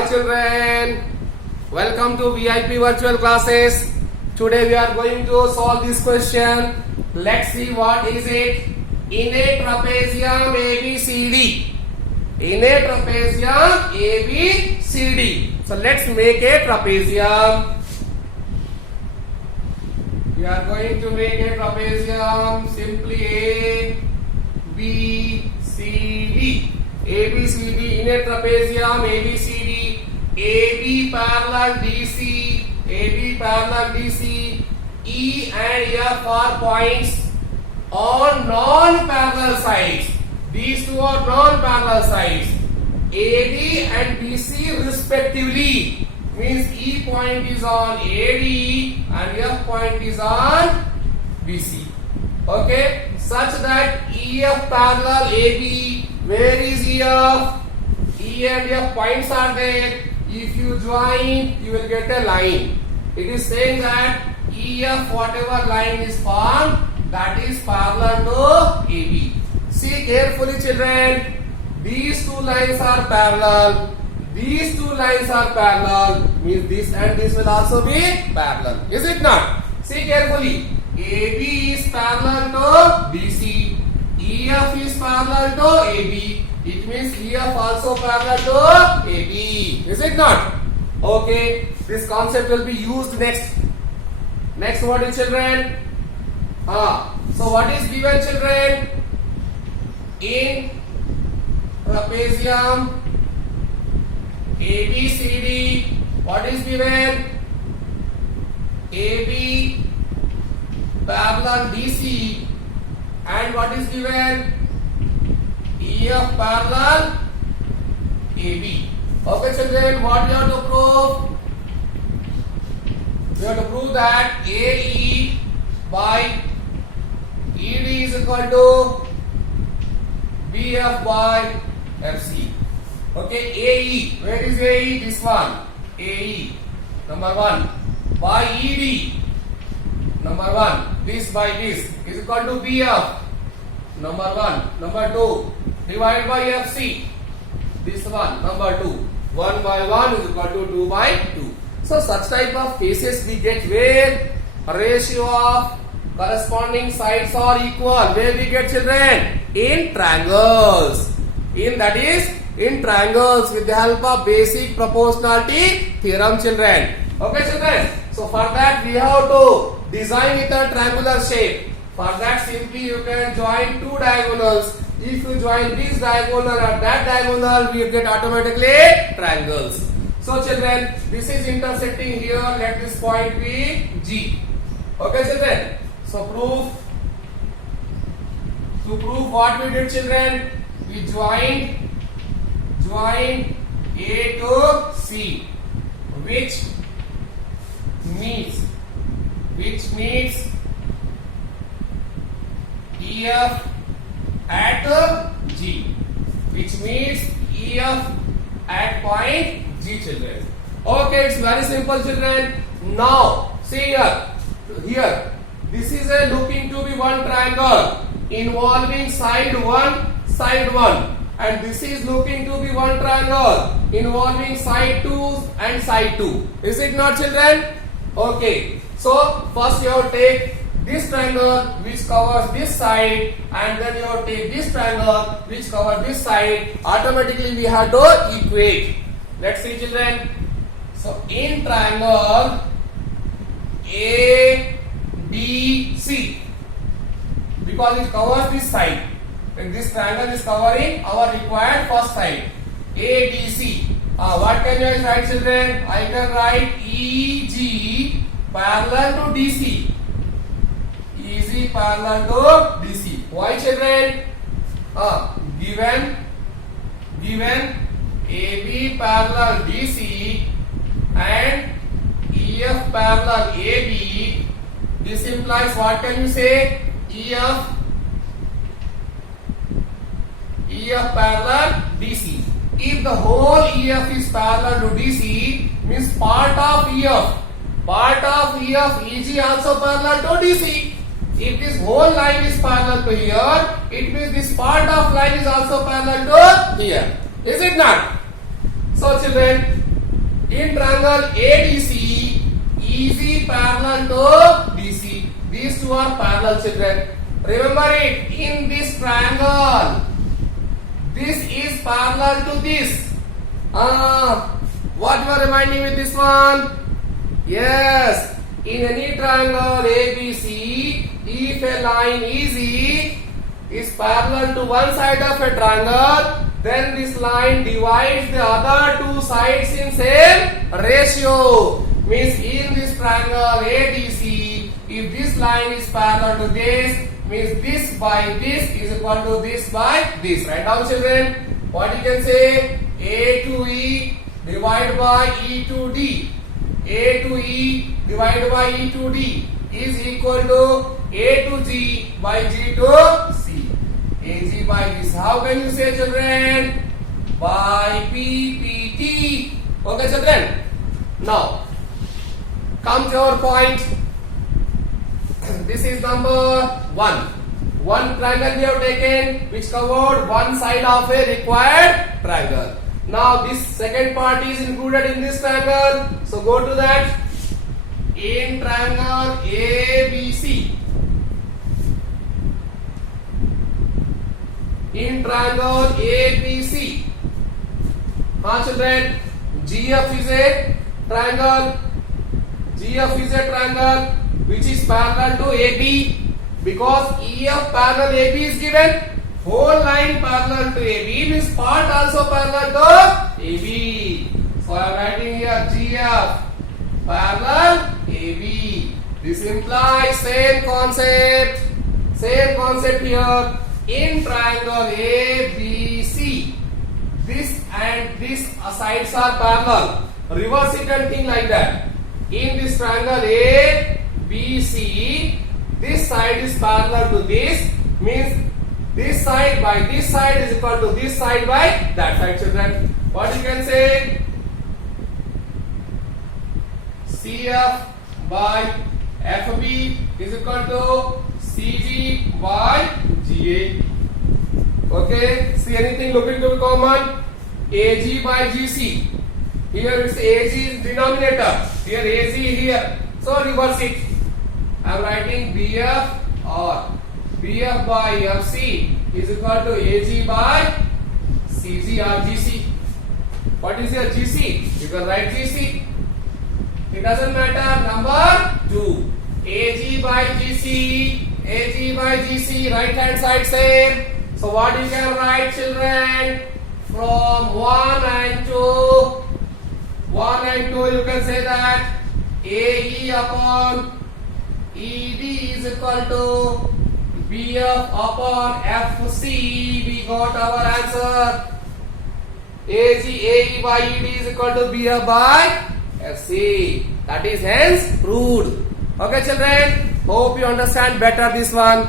Hi children, welcome to VIP virtual classes. Today we are going to solve this question. Let's see what is it. In a trapezium ABCD. In a trapezium ABCD. So let's make a trapezium. We are going to make a trapezium. Simply A, B, C, D. ABCD in a trapezium ABCD. AB parallel DC. AB parallel DC. E and F are points on non-parallel sides. These two are non-parallel sides. AD and BC respectively. Means E point is on AD and F point is on BC. Okay, such that EF parallel AB. Where is EF? E and F points are there. If you join, you will get a line. It is saying that EF, whatever line is formed, that is parallel to AB. See carefully, children. These two lines are parallel. These two lines are parallel. Means this and this will also be parallel. Is it not? See carefully. AB is parallel to BC. EF is parallel to AB. It means EF also parallel to AB. Is it not? Okay. This concept will be used next. Next what is children? So what is given children? In trapezium ABCD, what is given? AB parallel DC. And what is given? EF parallel AB. Okay children, what we have to prove? We have to prove that AE by ED is equal to BF by FC. Okay, AE. Where is AE? This one. AE. Number 1. By ED. Number 1. This by this is equal to BF. Number 1. Number 2. Divided by FC. This one. Number 2. 1 by 1 is equal to 2 by 2. So such type of cases we get where ratio of corresponding sides are equal. Where we get children? In triangles. In triangles with the help of basic proportionality theorem children. Okay children. So for that we have to design with a triangular shape. For that simply you can join two diagonals. If you join this diagonal and that diagonal, we get automatically triangles. So children, this is intersecting here. Let this point be G. Okay children. So to prove what we did children, we joined A to C, which means EF at G, which means EF at point G children. Okay, it's very simple children. Now see here this is a looking to be one triangle involving side 1 and this is looking to be one triangle involving side 2 and side 2. Is it not children? Okay, so first you have to take this triangle which covers this side and then you have to take this triangle which covers this side. Automatically we have to equate. Let's see children. So in triangle ABC, because it covers this side and this triangle is covering our required first side ABC. What can I write children? I can write EG parallel to DC. EG parallel to DC. Why children? Given AB parallel DC and EF parallel AB, this implies what can you say? EF parallel DC. If the whole EF is parallel to DC, means part of EF EG also parallel to DC. If this whole line is parallel to here, it means this part of line is also parallel to here. Is it not? So children, In triangle ADC, EG parallel to DC. These two are parallel, children. Remember it. In this triangle, this is parallel to this. What you are reminding with this one? Yes. In any triangle ABC, if a line EZ is parallel to one side of a triangle, then this line divides the other two sides in same ratio. Means in this triangle ADC, if this line is parallel to this, means this by this is equal to this by this. Write down, children. What you can say? A to E divided by E to D. A to E divided by E to D is equal to A to G by G to C. AG by this. How can you say, children? By PPT. Okay, children. Now, come to our point. This is number 1. One triangle we have taken which covered one side of a required triangle. Now this second part is included in this triangle. So go to that. In triangle ABC. In triangle ABC. Children, GF is a triangle. GF is a triangle which is parallel to AB. Because EF parallel AB is given, whole line parallel to AB means part also parallel to AB. So I am writing here GF parallel AB. This implies same concept here. In triangle ABC, this and this sides are parallel. Reverse it and think like that. In this triangle ABC, this side is parallel to this, means this side by this side is equal to this side by that side, children. What you can say? CF by FB is equal to CG by GA. Okay, see anything looking to be common? AG by GC. Here it's AG is denominator. Here AG here. So reverse it. I am writing BF or BF by FC is equal to AG by CG or GC. What is your GC? You can write GC. It doesn't matter. Number 2. AG by GC. AG by GC. Right hand side same. So what you can write, children? From 1 and 2. 1 and 2 you can say that AE upon ED is equal to BF upon FC. We got our answer. AE by ED is equal to BF by FC. That is hence proved. Okay, children. Hope you understand better this one.